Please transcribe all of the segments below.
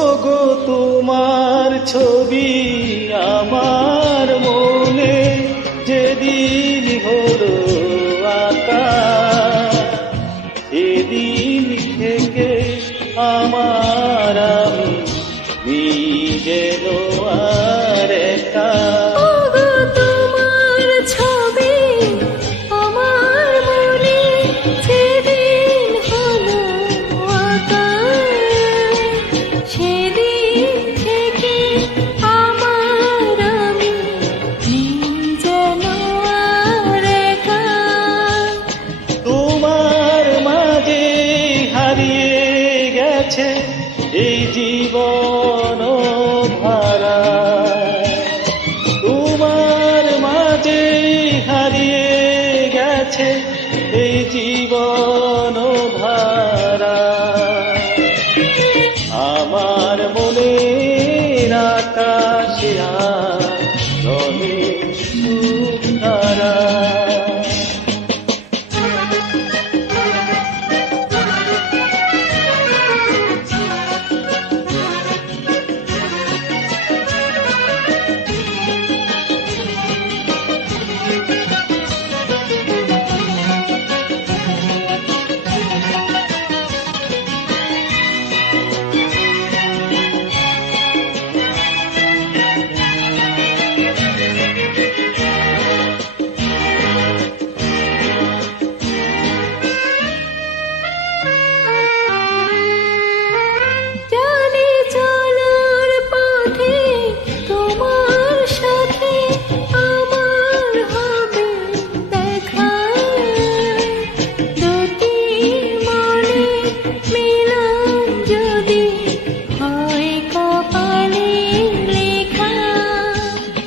ওগো তোমার ছবি আমার মনে যেদিন হলো আঁকা, সেদিন থেকে আমার আমি যেন আর একা। এই জীবন ধারা তোমার মাঝে হারিয়ে গেছে, এই জীবন ধারা আমার মনের আকাশে জলে সুধারা।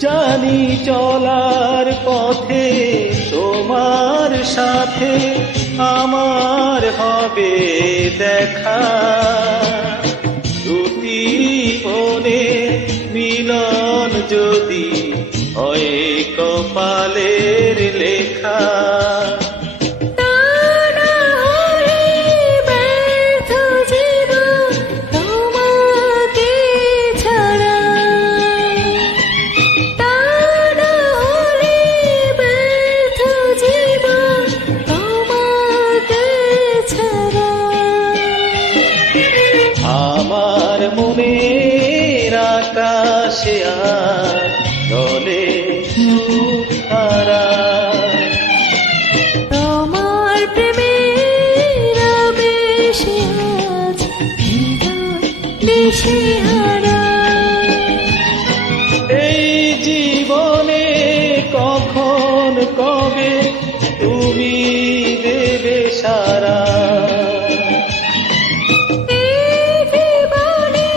জানি চলার পথে তোমার সাথে আমার হবে দেখা, দুটি মনে মিলন যদি হয় কপালের লেখা। আমার মনের আকাশে আর জলে সুধারা। তুমি দেবে সারা। এই জীবনে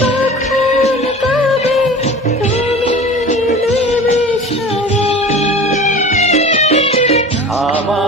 তখন কবে তুমি দেবে সারা। আমার